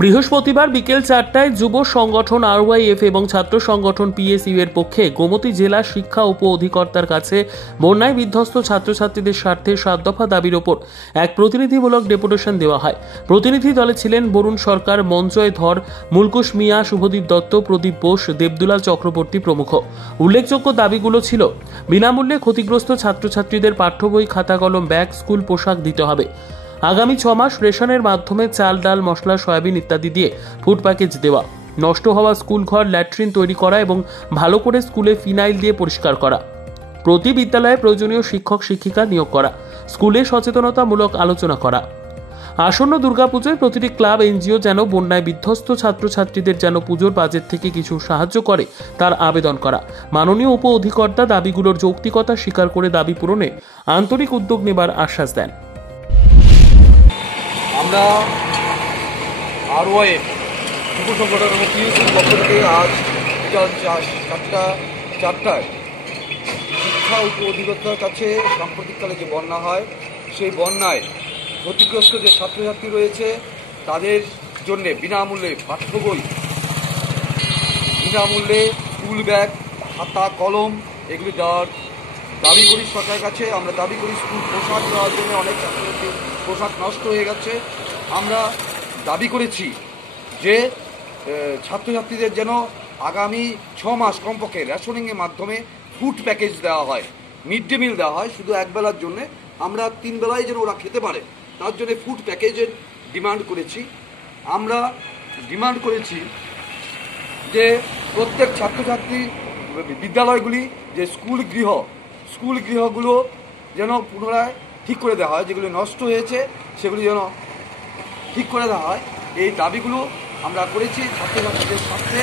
বৃহস্পতিবার বিকেল 4টায় যুব সংগঠন আরওয়াইএফ এবং ছাত্র সংগঠন পিএসইউ এর পক্ষে গোমতী জেলা শিক্ষা উপ অধিকর্তার কাছে বন্যায় বিধ্বস্ত ছাত্রছাত্রীদের স্বার্থে 7 দফা দাবির ওপর এক প্রতিনিধিমূলক ডেপুটেশন দেওয়া হয়। প্রতিনিধি দলে ছিলেন বরুণ সরকার, মঞ্জয় ধর, মুলকুশ মিয়া, শুভদীপ দত্ত, প্রদীপ বোস, দেবদুলাল চক্রবর্তী প্রমুখ। উল্লেখযোগ্য দাবিগুলো ছিল: বিনামূল্যে ক্ষতিগ্রস্ত ছাত্রছাত্রীদের পাঠ্য বই, খাতা কলম, ব্যাগ, স্কুল পোশাক দিতে হবে। আগামী 6 মাস রেশনের মাধ্যমে চাল, ডাল, মশলা, সয়াবিন ইত্যাদি দিয়ে ফুড প্যাকেজ দেওয়া। নষ্ট হওয়া স্কুল ঘর, ল্যাট্রিন তৈরি করা এবং ভালো করে স্কুলে ফিনাইল দিয়ে পরিষ্কার করা। প্রতি বিদ্যালয়ে প্রয়োজনীয় শিক্ষক শিক্ষিকা নিয়োগ করা। স্কুলে সচেতনতামূলক আলোচনা করা। আসন্ন দুর্গাপুজোয় প্রতিটি ক্লাব, এনজিও যেন বন্যায় বিধ্বস্ত ছাত্রছাত্রীদের যেন পুজোর বাজেট থেকে কিছু সাহায্য করে তার আবেদন করা। মাননীয় উপ অধিকর্তা দাবিগুলোর যৌক্তিকতা স্বীকার করে দাবি পূরণে আন্তরিক উদ্যোগ নেবার আশ্বাস দেন। আমরা আরওয়াইএফ যুব সংগঠন এবং পিএসইউর পক্ষ থেকে আজ বিকাল 4টায় শিক্ষা উপ অধিকর্তার কাছে সাম্প্রতিককালে যে বন্যা হয় সেই বন্যায় ক্ষতিগ্রস্ত যে ছাত্রছাত্রী রয়েছে তাদের জন্যে বিনামূল্যে পাঠ্য বই, বিনামূল্যে স্কুল ব্যাগ, খাতা কলম এগুলি দেওয়ার দাবি করি সরকারের কাছে। আমরা দাবি করি স্কুল পোশাক দেওয়ার জন্য অনেক ছাত্রছাত্রীর পোশাক নষ্ট হয়ে গেছে। আমরা দাবি করেছি যে ছাত্রছাত্রীদের যেন আগামী 6 মাস কমপক্ষে রেশনিংয়ের মাধ্যমে ফুড প্যাকেজ দেওয়া হয়, মিড ডে মিল দেওয়া হয়, শুধু একবেলার জন্য। আমরা 3 বেলায় যেন ওরা খেতে পারে তার জন্য ফুড প্যাকেজের ডিমান্ড করেছি। আমরা ডিমান্ড করেছি যে প্রত্যেক ছাত্রছাত্রী বিদ্যালয়গুলি যে স্কুল গৃহগুলো যেন পুনরায় ঠিক করে দেওয়া হয়, যেগুলি নষ্ট হয়েছে সেগুলি যেন ঠিক করে দেওয়া হয়। এই দাবিগুলো আমরা করেছি ছাত্রছাত্রীদের স্বার্থে।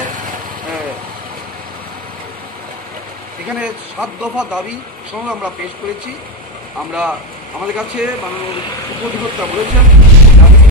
এখানে 7 দফা দাবি সঙ্গে আমরা পেশ করেছি। আমাদের কাছে মাননীয় উপ অধিকর্তা বলেছেন